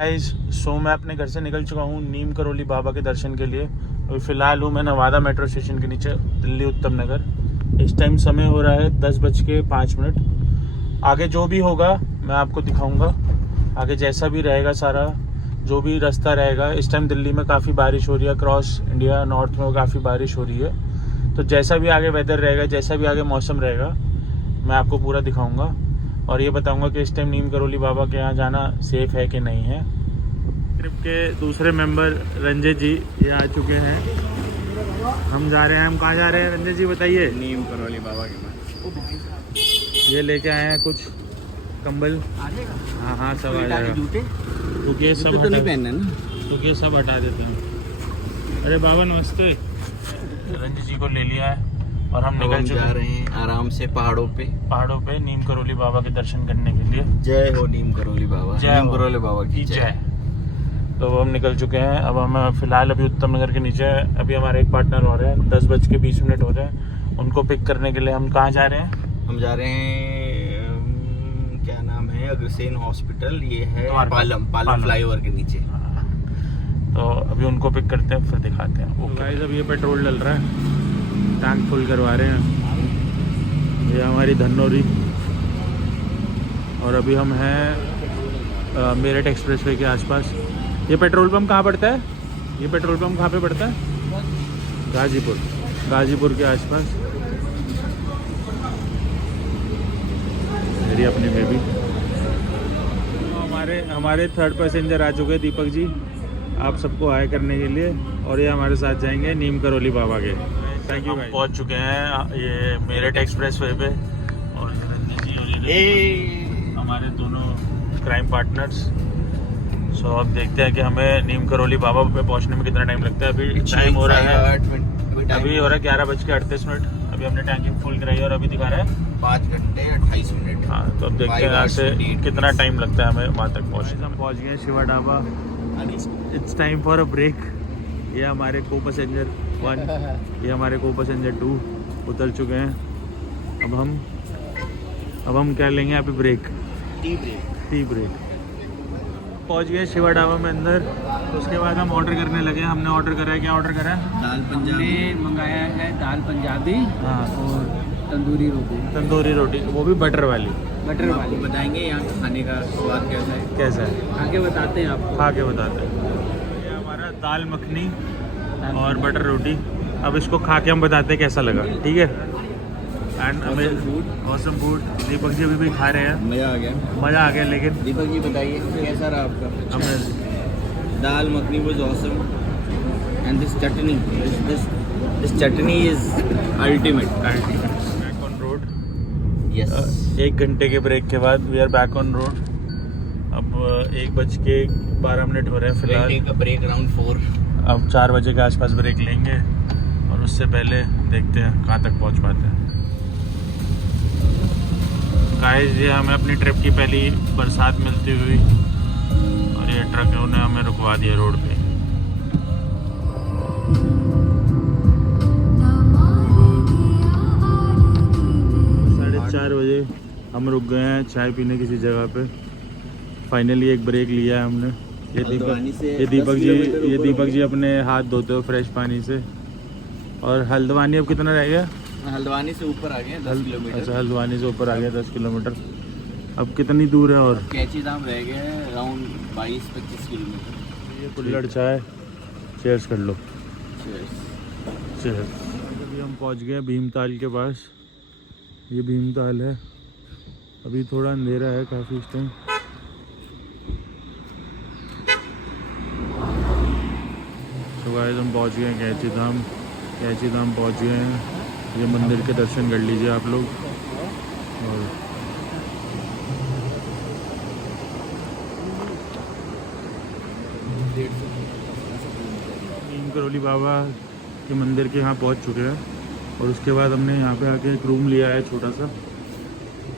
सो मैं अपने घर से निकल चुका हूँ नीम करोली बाबा के दर्शन के लिए। अभी फ़िलहाल हूँ मैं नवादा मेट्रो स्टेशन के नीचे, दिल्ली उत्तम नगर। इस टाइम समय हो रहा है 10:05। आगे जो भी होगा मैं आपको दिखाऊंगा, आगे जैसा भी रहेगा सारा जो भी रास्ता रहेगा। इस टाइम दिल्ली में काफ़ी बारिश हो रही है, क्रॉस इंडिया नॉर्थ में काफ़ी बारिश हो रही है। तो जैसा भी आगे वेदर रहेगा, जैसा भी आगे मौसम रहेगा, मैं आपको पूरा दिखाऊंगा और ये बताऊंगा कि इस टाइम नीम करोली बाबा के यहाँ जाना सेफ़ है कि नहीं है। ट्रिप के दूसरे मेंबर रंजित जी ये आ चुके हैं। हम जा रहे हैं, हम कहाँ जा रहे हैं रंजित जी बताइए? नीम करोली बाबा के पास। ये लेके आए हैं कुछ कंबल। हाँ हाँ सब आ जाएगा, क्योंकि ये सब नहीं पहनना ना, क्योंकि ये सब हटा देते हैं। अरे बाबा नमस्ते। रंजित जी को ले लिया है और हम निकल चुके जा रहे हैं आराम से पहाड़ों पे नीम करोली बाबा के दर्शन करने के लिए। जय हो नीम करोली बाबा, नीम करोली बाबा की जय। तो हम निकल चुके हैं। अब हम फिलहाल अभी उत्तम नगर के नीचे हैं। अभी हमारे एक पार्टनर हो रहे हैं, 10:20 हो रहे हैं। उनको पिक करने के लिए हम कहाँ जा रहे हैं? हम जा रहे हैं, क्या नाम है, अग्रसेन हॉस्पिटल। ये है पालम फ्लाईओवर के नीचे। तो अभी उनको पिक करते हैं, फिर दिखाते हैं। तो गाइस अब ये पेट्रोल डल रहा है, टैंक फुल करवा रहे हैं। ये हमारी धनौरी और अभी हम हैं मेरठ एक्सप्रेस वे के आसपास। ये पेट्रोल पंप कहाँ पड़ता है? ये पेट्रोल पंप कहाँ पे पड़ता है? गाजीपुर के आसपास। मेरी अपनी बेबी। हमारे थर्ड पैसेंजर आ चुके हैं, दीपक जी, आप सबको हाई करने के लिए। और ये हमारे साथ जाएंगे नीम करोली बाबा के। Thank you. पहुंच चुके हैं ये मेरठ एक्सप्रेस वे पे और हमारे दोनों क्राइम पार्टनर्स। सो अब देखते हैं कि हमें नीम करोली बाबा पे पहुंचने में कितना टाइम लगता है। अभी टाइम हो रहा है, अभी हो रहा है 11:38। अभी हमने टैंकिंग फुल कराई है और अभी दिखा रहा है 5 घंटे 28 मिनट। हाँ, तो अब देखते हैं यहाँ से कितना टाइम लगता है हमें वहाँ तक पहुँचने। हम पहुँच गए Shiva Dhaba. It's time for a break. ये हमारे को पैसेंजर 1, ये हमारे को पैसेंजर 2 उतर चुके हैं। अब हम क्या लेंगे यहाँ पे? Break, tea break. पहुँच गए शिवा ढाबा में अंदर। तो उसके बाद हम ऑर्डर करने लगे। हमने ऑर्डर करा है, क्या ऑर्डर करा है? दाल पंजाबी मंगाया है, दाल पंजाबी हाँ, और तंदूरी रोटी, वो भी बटर वाली। बताएंगे यहाँ खाने का स्वाद कैसा है खा के बताते हैं। ये हमारा दाल मखनी और बटर रोटी। अब इसको खा के हम बताते हैं कैसा लगा, ठीक है? And awesome food. Deepak ji अभी भी खा रहे हैं। मज़ा आ गया। लेकिन दीपक जी बताइए कैसा रहा आपका? हमें dal makhani was awesome and this chutney is ultimate. Back on road. Yes. 1 घंटे के ब्रेक के बाद we are back on road. अब 1:12 हो रहे हैं फिलहाल। का ब्रेक अराउंड 4। अब 4 बजे के आसपास ब्रेक लेंगे और उससे पहले देखते हैं कहाँ तक पहुँच पाते हैं। गाइस ये हमें अपनी ट्रिप की पहली बरसात मिलती हुई और ये ट्रकों ने हमें रुकवा दिया रोड पे। 4:30 बजे हम रुक गए हैं चाय पीने किसी जगह पे। फाइनली एक ब्रेक लिया है हमने। ये दीपक जी अपने हाथ धोते हो फ्रेश पानी से। और हल्द्वानी अब कितना रह गया? हल्द्वानी से ऊपर आ गए 10 किलोमीटर। अच्छा, हल्द्वानी से ऊपर आ गया 10 किलोमीटर। अब कितनी दूर है? और कैची धाम रह गए हैं अराउंड 22-25 किलोमीटर। ये कुल्हड़ चाय, चेयर्स कर लो। चेयर्स। अभी हम पहुंच गए भीमताल के पास। ये भीमताल है। अभी थोड़ा अंधेरा है काफ़ी इस टाइम। तो गाइस हम पहुंच गए कैची धाम पहुंच गए हैं। ये मंदिर के दर्शन कर लीजिए आप लोग। और नीम करोली बाबा के मंदिर के यहाँ पहुँच चुके हैं और उसके बाद हमने यहाँ पे आके एक रूम लिया है छोटा सा।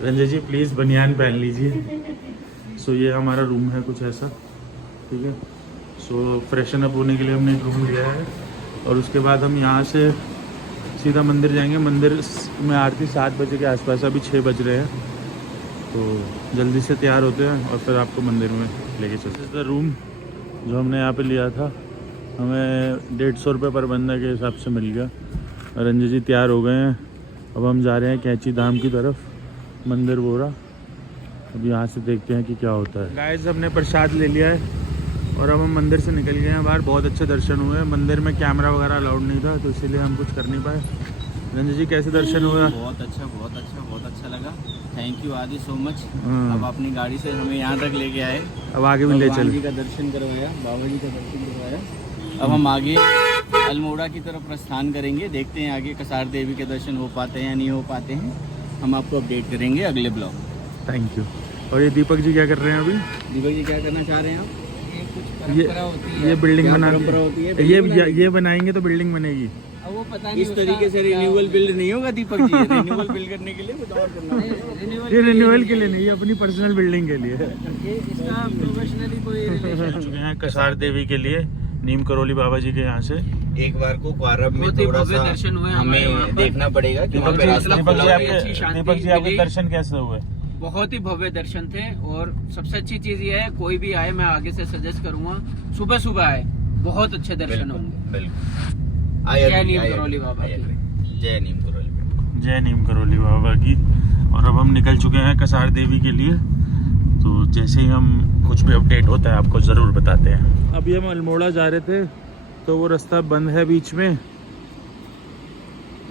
रंजय जी प्लीज़ बनियान पहन लीजिए। सो ये हमारा रूम है कुछ ऐसा, ठीक है? सो फ्रेशन अप होने के लिए हमने एक रूम लिया है और उसके बाद हम यहाँ से सीधा मंदिर जाएंगे। मंदिर में आरती 7 बजे के आसपास, अभी 6 बज रहे हैं। तो जल्दी से तैयार होते हैं और फिर आपको मंदिर में लेके चलते हैं। रूम जो हमने यहाँ पे लिया था हमें 150 रुपये पर बंदा के हिसाब से मिल गया। रंजन जी तैयार हो गए हैं, अब हम जा रहे हैं कैंची धाम की तरफ, मंदिर बोरा। अब यहाँ से देखते हैं कि क्या होता है। गाइस हमने प्रसाद ले लिया है और अब हम मंदिर से निकल गए हैं बाहर। बहुत अच्छे दर्शन हुए। मंदिर में कैमरा वगैरह अलाउड नहीं था तो इसीलिए हम कुछ कर नहीं पाए। रंजन जी कैसे दर्शन हुआ? बहुत अच्छा लगा। थैंक यू आदि सो मच। अब अपनी गाड़ी से हमें यहाँ तक लेके आए, अब आगे भी ले चले। जी का दर्शन करवाया, बाबा जी का दर्शन करवाया। अब हम आगे अल्मोड़ा की तरफ प्रस्थान करेंगे। देखते हैं आगे कसार देवी के दर्शन हो पाते हैं या नहीं हो पाते हैं। हम आपको अपडेट करेंगे अगले ब्लॉग। Thank you. और ये दीपक जी क्या कर रहे हैं अभी? दीपक जी क्या करना चाह रहे हैं आप? ये कुछ परंपरा होती है। ये बिल्डिंग परंपरा होती है। ये बनाएंगे तो बिल्डिंग बनेगी। अब वो पता नहीं इस तरीके से रिन्यूअल बिल्ड नहीं होगा दीपक जी। रिन्यूअल बिल्ड करने के लिए कुछ और करना है। ये रिन्यूअल के लिए नहीं, ये अपनी पर्सनल बिल्डिंग के लिए। ये इसका प्रोफेशनली कोई रिलेशन चुके हैं कसार देवी के लिए नीम करोली बाबा जी के यहाँ से। एक बार को क्वारब में थोड़ा सा दर्शन हुए हमें देखना पड़ेगा कि वहाँ पे रास्ता दीपक खुला जी हुआ है। दीपक जी आपके दर्शन कैसे हुए? बहुत ही भव्य दर्शन थे। और सबसे अच्छी चीज ये है, कोई भी आए मैं आगे से सजेस्ट करूंगा सुबह सुबह आए, बहुत अच्छे दर्शन होंगे। बिल्कुल। जय नीम करोली बाबा की। जय नीम करोली बाबा। जय नीम करोली बाबा की। और अब हम निकल चुके हैं कसार देवी के लिए। तो जैसे ही हम कुछ भी अपडेट होता है आपको ज़रूर बताते हैं। अभी हम अल्मोड़ा जा रहे थे तो वो रास्ता बंद है बीच में।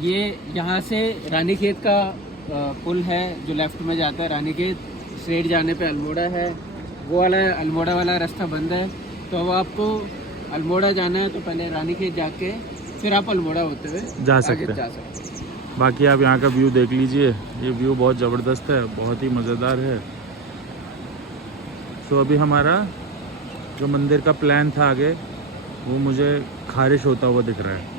ये यहाँ से रानीखेत का पुल है जो लेफ्ट में जाता है रानीखेत। स्ट्रेट जाने पे अल्मोड़ा है, वो वाला अल्मोड़ा वाला रास्ता बंद है। तो अब आपको अल्मोड़ा जाना है तो पहले रानीखेत जाके फिर आप अल्मोड़ा होते हुए जा सकते हैं। बाकी आप यहाँ का व्यू देख लीजिए, ये व्यू बहुत ज़बरदस्त है, बहुत ही मज़ेदार है। तो अभी हमारा जो मंदिर का प्लान था आगे वो मुझे खारिश होता हुआ दिख रहा है।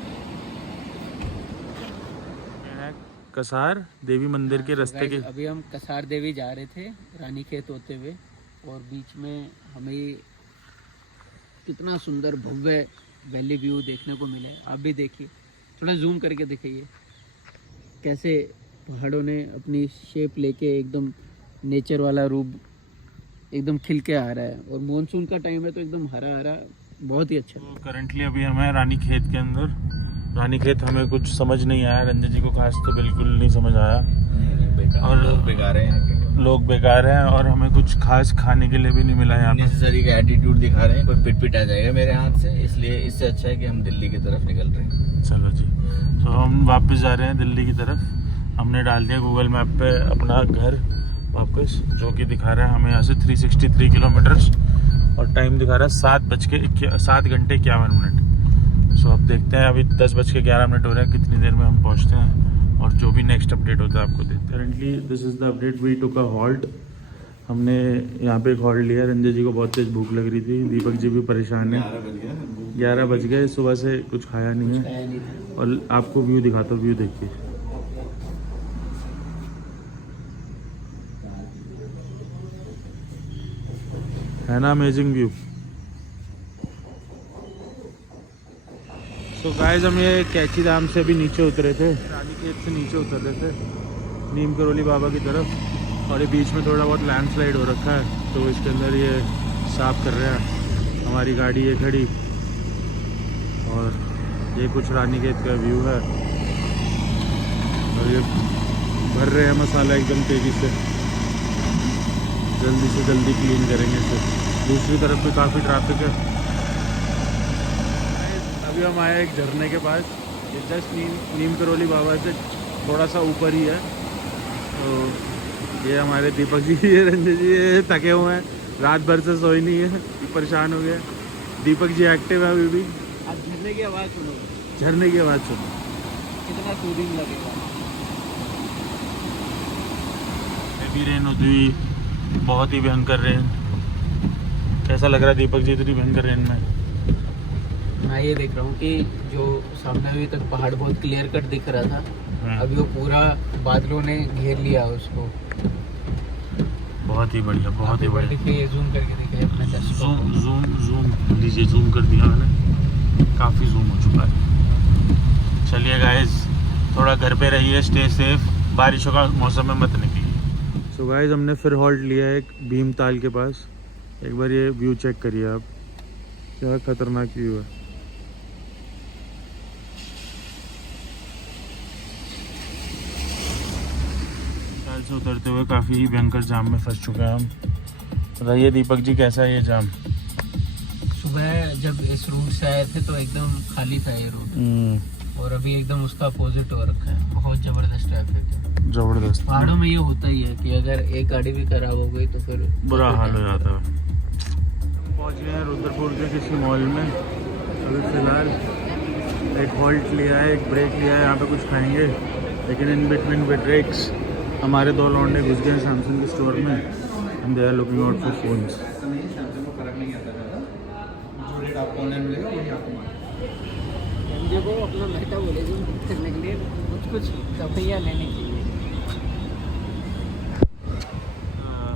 कसार देवी मंदिर के रास्ते के अभी हम कसार देवी जा रहे थे रानीखेत होते हुए, और बीच में हमें कितना सुंदर भव्य वैली व्यू देखने को मिले। आप भी देखिए, थोड़ा जूम करके दिखाइए कैसे पहाड़ों ने अपनी शेप लेके एकदम नेचर वाला रूप एकदम खिल के आ रहा है। और मानसून का टाइम है तो एकदम हरा हरा, बहुत ही अच्छा। तो करंटली अभी हमें रानीखेत के अंदर। रानीखेत हमें कुछ समझ नहीं आया, रंजन जी को खास तो बिल्कुल नहीं समझ आया। और लोग बेकार हैं, लोग बेकार हैं और हमें कुछ खास खाने के लिए भी नहीं मिला यहाँ पे। नेसेसरी का एटीट्यूड दिखा रहे हैं, कोई पिट आ जाएगा मेरे हाथ से। इसलिए इससे अच्छा है कि हम दिल्ली की तरफ निकल रहे हैं। चलो जी, तो हम वापस जा रहे हैं दिल्ली की तरफ। हमने डाल दिया गूगल मैप पे अपना घर वापस, जो कि दिखा रहा है हमें यहाँ से 363 किलोमीटर्स और टाइम दिखा रहा है 7 घंटे 51 मिनट। सो अब देखते हैं, अभी 10:11 हो रहे हैं, कितनी देर में हम पहुँचते हैं और जो भी नेक्स्ट अपडेट होता है आपको देते हैं। Currently this is the update, we took a halt. हमने यहाँ पे एक हॉल्ट लिया। रंजन जी को बहुत तेज़ भूख लग रही थी, दीपक जी भी परेशान है। 11 बज गए, सुबह से कुछ खाया नहीं है। और आपको व्यू दिखाता हूँ, व्यू देखिए। है ना अमेजिंग व्यू। तो गाइस हम ये कैंची धाम से भी नीचे उतरे थे, रानीखेत से नीचे उतर रहे थे नीम करोली बाबा की तरफ। और ये बीच में थोड़ा बहुत लैंडस्लाइड हो रखा है तो इसके अंदर ये साफ कर रहे हैं। हमारी गाड़ी ये खड़ी और ये कुछ रानीखेत का व्यू है। और ये भर रहे हैं मसाला एकदम तेज़ी से, जल्दी से जल्दी क्लीन करेंगे इसे। दूसरी तरफ भी काफ़ी ट्रैफिक है। अभी हम आए एक झरने के पास, ये जस्ट नीम करोली बाबा से थोड़ा सा ऊपर ही है। तो ये हमारे दीपक जी, ये रंजन जी ये थके हुए हैं, रात भर से सोए नहीं है, परेशान हो गए। दीपक जी एक्टिव है अभी भी। आप झरने की आवाज़ सुनो, झरने की आवाज़ सुनो, कितना सूदिंग लगेगा। हैवी रेन होती हुई, बहुत ही भयंकर रेन। कैसा लग रहा है दीपक जी इतनी भयंकर रेन में? मैं ये देख रहा हूँ कि जो सामने अभी तक पहाड़ बहुत क्लियर कट दिख रहा था, अभी वो पूरा बादलों ने घेर लिया उसको। बहुत ही बढ़िया, बहुत ही बढ़िया। देखिए, जूम करके देखिए अपने जूम लीजिए, जूम कर दिया मैंने, काफ़ी जूम हो चुका है। चलिए गाइस, थोड़ा घर पे रहिए, स्टे सेफ, बारिशों का मौसम में मत निकलिए। सो गाइस हमने फिर हॉल्ट लिया है एक भीमताल के पास। एक बार ये व्यू चेक करिए आप, क्या खतरनाक व्यू है। ताल से उतरते हुए काफ़ी भयंकर जाम में फंस चुके हैं हम। बताइए दीपक जी कैसा है ये जाम? सुबह जब इस रूट से आए थे तो एकदम खाली था ये रूट, और अभी एकदम उसका अपोजिट हो रखा है। बहुत जबरदस्त ट्रैफिक है, जबरदस्त। पहाड़ों में ये होता ही है कि अगर एक गाड़ी भी खराब हो गई तो फिर बुरा हाल हो जाता है। हम पहुंच गए हैं रुद्रपुर के किसी मॉल में। अभी फ़िलहाल एक हॉल्ट लिया है, एक ब्रेक लिया है, यहाँ पे कुछ खाएंगे। लेकिन इन बिटवीन विद ब्रेक्स हमारे दो लौंडे घुस गए हैं सैमसंग के स्टोर में and they are looking out for phones. को अपना मेटाबॉलिज्म करने के लिए कुछ दवाइयाँ लेनी चाहिए।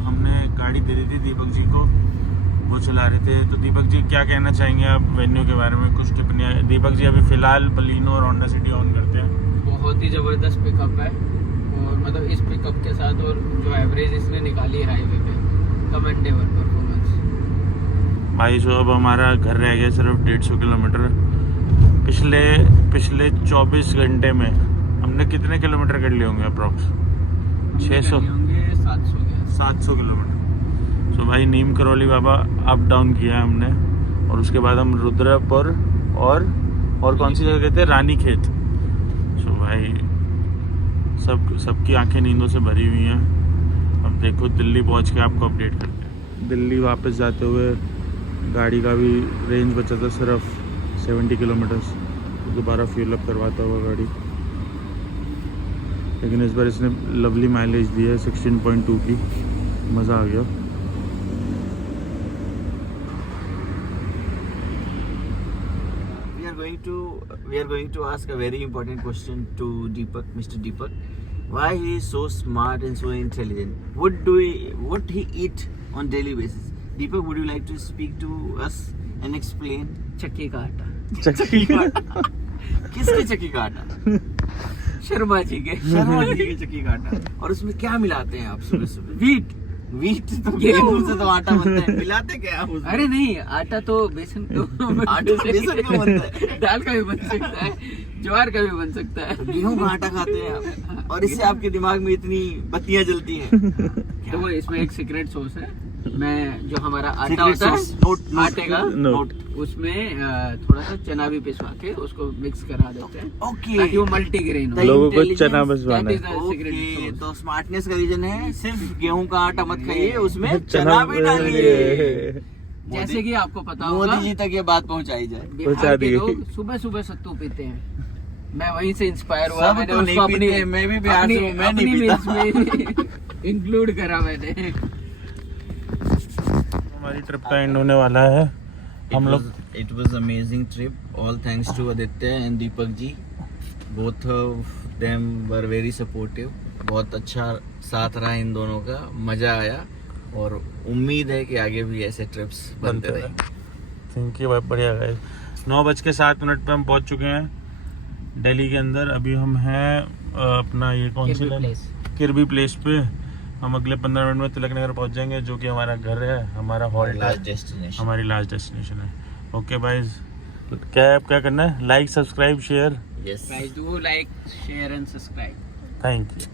हमने गाड़ी दे दी थी दीपक जी को, वो चला रहे थे। तो दीपक जी क्या कहना चाहेंगे आप वेन्यू के बारे में? कुछ टिप्पणियाँ। दीपक जी अभी फ़िलहाल बलिनो और होंडा सिटी ऑन करते हैं। बहुत ही ज़बरदस्त पिकअप है, और मतलब इस पिकअप के साथ और जो एवरेज इसने निकाली है हाईवे पे, कमेंडेबल परफॉर्मेंस। भाई जो अब हमारा घर रह गया सिर्फ 150 किलोमीटर। पिछले 24 घंटे में हमने कितने किलोमीटर कर लिए होंगे अप्रॉक्स? 600 700 किलोमीटर। सो भाई नीम करौली बाबा अप डाउन किया है हमने, और उसके बाद हम रुद्रपुर और कौन सी जगह थे? रानीखेत। सो भाई सबकी आंखें नींदों से भरी हुई हैं। अब देखो दिल्ली पहुंच के आपको अपडेट करते हैं। दिल्ली वापस जाते हुए गाड़ी का भी रेंज बचा था सिर्फ 70 किलोमीटर्स। दोबारा फ्यूल अप करवाता हुआ गाड़ी, लेकिन इस बार इसने लवली माइलेज दी है 16.2 की। मज़ा आ गया। We are going to ask a very important question to Deepak, Mr. Deepak. Why he is so smart and so intelligent? What he eat on daily basis? Deepak, would you like to speak to us and explain? चक्की का आटा। चक्की का आटा? किसके चक्की का आटा? शर्मा जी के। शर्मा जी के चक्की का आटा। और उसमें क्या मिलाते हैं आप सुबह सुबह? वीट तो गेहूं से तो आटा बनता है, मिलाते क्या आप उसमें? अरे नहीं, आटा तो बेसन तो आटा बेसन का बनता है, दाल का भी बन सकता है, ज्वार का भी बन सकता है। गेहूं का आटा खाते हैं आप, और इससे आपके दिमाग में इतनी बत्तियां जलती हैं। तो वो इसमें एक सीक्रेट सॉस है। मैं जो हमारा आटा Secret होता है sauce, note आटे का, Note. उसमें थोड़ा सा चना भी पिसवा के उसको मिक्स करा देते हैं, ओके ताकि वो मल्टीग्रेन हो। लोगों को intelligence, चना बसवाना है। ओके, तो स्मार्टनेस का रीजन है सिर्फ गेहूं का आटा मत खाइए, उसमें चना भी डालिए। जैसे कि आपको पता होगा, मोदी जी तक ये बात पहुंचाई जाए। पहुंचा बिहार के दिए। लोग सुबह सुबह सत्तू पीते हैं। मैं वहीं से इंस्पायर हुआ, सब मैंने तो नहीं उसको पीते हैं, मैं भी बिहार से हूँ, मैं नहीं पीता। इंक्लूड करा मैंने। हमारी ट्रिप का एंड होने वाला है। हम लोग It was amazing trip. All thanks to Aditya and Deepak ji. Both of them were very supportive. बहुत अच्छा साथ रहा इन दोनों का, मजा आया, और उम्मीद है कि आगे भी ऐसे ट्रिप्स बनते रहे। थैंक यू, बहुत बढ़िया गाइस। 9:07 पे हम पहुंच चुके हैं दिल्ली के अंदर। अभी हम हैं अपना ये कौन सी लाइन? किरबी प्लेस पे। हम अगले 15 मिनट में तिलक नगर पहुंच जाएंगे, जो कि हमारा घर है, हमारा हॉल्ट है, लास्ट डेस्टिनेशन। हमारी लास्ट डेस्टिनेशन है। ओके बाइज, क्या करना है? Like, subscribe, share. Yes. Guys, do like, share and subscribe. Thank you.